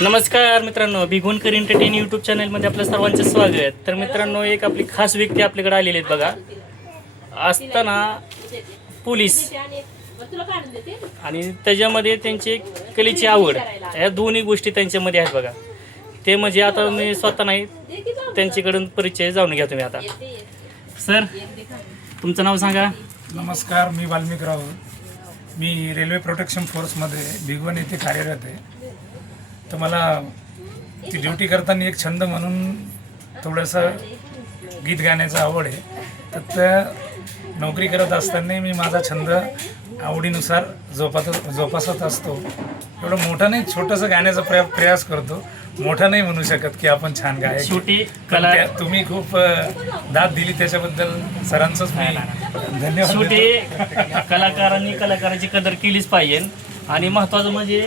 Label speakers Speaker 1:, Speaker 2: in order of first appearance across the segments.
Speaker 1: नमस्कार मित्रांनो भिगवणकर entertain YouTube चॅनलमध्ये आपलं सर्वांचं स्वागत. तर मित्रांनो एक आपली खास व्यक्ती आपल्याकडे आलेली आहेत बघा. असताना पोलीस. आणि त्याच्यामध्ये त्यांची कलेची आवड. या दोन्ही गोष्टी त्यांच्यामध्ये आहेत बघा. ते म्हणजे आता मी स्वतः नाही त्यांच्याकडून परिचय जाऊन घ्या तुम्ही आता. सर तुमचं नाव सांगा.
Speaker 2: नमस्कार मी वाल्मिक राहुल. मी रेल्वे प्रोटेक्शन फोर्समध्ये भिगवण येथे कार्यरत आहे. तर मला ती ड्युटी करताना एक छंद म्हणून थोडंसं गीत गाण्याचं आवड आहे. तर त्या नोकरी करत असताना मी माझा छंद आवडीनुसार जोपात जोपासत असतो. एवढं मोठं नाही छोटंसं गाण्याचा प्रया प्रयास करतो. मोठं नाही म्हणू शकत की आपण छान.
Speaker 1: शेवटी
Speaker 2: पण
Speaker 1: कला
Speaker 2: तुम्ही खूप दाद दिली त्याच्याबद्दल सरांचंच मी धन्यवाद
Speaker 1: शेवटी. कलाकारांनी कलाकाराची कदर केलीच पाहिजे. आणि महत्वाचं म्हणजे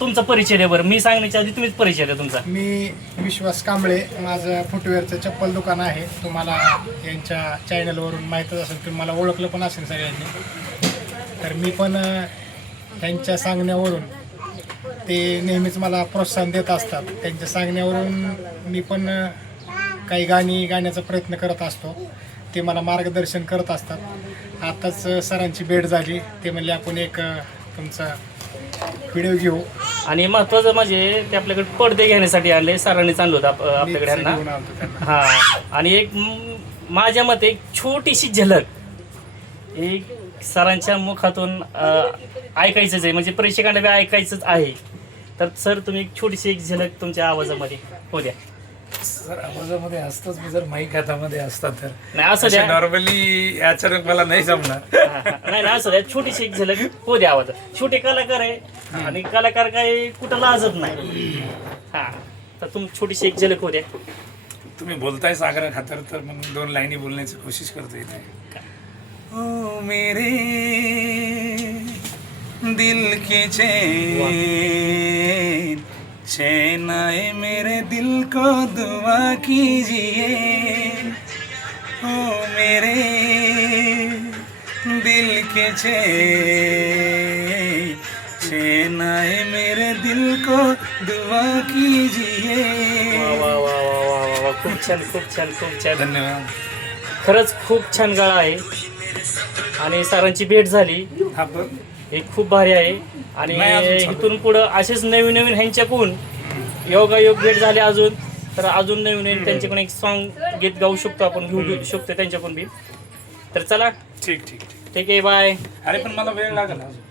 Speaker 1: तुमचा परिचय द्या बरं. मी सांगण्याच्या आधी तुम्हीच परिचय द्या तुमचा.
Speaker 3: मी विश्वास कांबळे. माझं फुटवेअरचं चप्पल दुकान आहे. तुम्हाला यांच्या चॅनलवरून माहीतच असेल तुम्ही मला ओळखलं पण असेल सगळ्यांनी. तर मी पण त्यांच्या सांगण्यावरून ते नेहमीच मला प्रोत्साहन देत असतात. त्यांच्या सांगण्यावरून मी पण काही गाणी गाण्याचा प्रयत्न करत असतो. ते मला मार्गदर्शन करत असतात. आताच सरांची भेट झाली. ते म्हणले आपण एक तुमचा व्हिडिओ घेऊ.
Speaker 1: आणि महत्वाचं म्हणजे ते आपल्याकडे पडदे घेण्यासाठी आणले सरांनीच आणलं होतं आप- आपल्याकडे यांना. हा आणि एक म- माझ्या मते एक छोटीशी झलक एक सरांच्या मुखातून अं, ऐकायचंच आहे म्हणजे प्रेक्षकांना बी ऐकायचंच आहे. तर सर तुम्ही एक छोटीशी एक झलक तुमच्या आवाजामध्ये हो द्या.
Speaker 2: सर आवाजामध्ये असतंच मी जर माईक हातामध्ये असता तर.
Speaker 1: नाही असं द्या.
Speaker 2: नॉर्मली अचानक मला नाही जमणार.
Speaker 1: नाही नाही असं द्या. छोटीशी एक झलक हो द्या आवाज छोटे कलाकार आहे आणि कलाकार काही कुठं लाजत नाही. हा. तर तुम छोटीशी एक झलक हो द्या.
Speaker 2: तुम्ही बोलताय सागर खातर तर मग दोन लाईनी बोलण्याची कोशिश करतो इथे. ओ मेरे दिल की चैन चैन आए मेरे दिल को दुआ कीजिए। ओ मेरे दिल के चैन चैन आए मेरे दिल को दुआ कीजिए।
Speaker 1: खूप छान खूप छान खूप छान.
Speaker 2: धन्यवाद.
Speaker 1: खरंच खूप छान गाळा आहे. आणि सरांची भेट झाली.
Speaker 2: हा
Speaker 1: हे खूप भारी आहे. आणि
Speaker 2: नाही, अजून चालू.
Speaker 1: इथून पुढं असेच नवीन नवीन ह्यांच्याकडून योगायोग भेट झाले अजून. तर अजून नवीन नवीन त्यांच्याकडून एक सॉन्ग गीत गाऊ शकतो आपण घेऊ घेऊ शकतो त्यांच्याकडून बी. तर चला.
Speaker 2: ठीक ठीक ठीक.
Speaker 1: ठीक आहे बाय
Speaker 2: अरे पण मला वेळ लागेल अजून.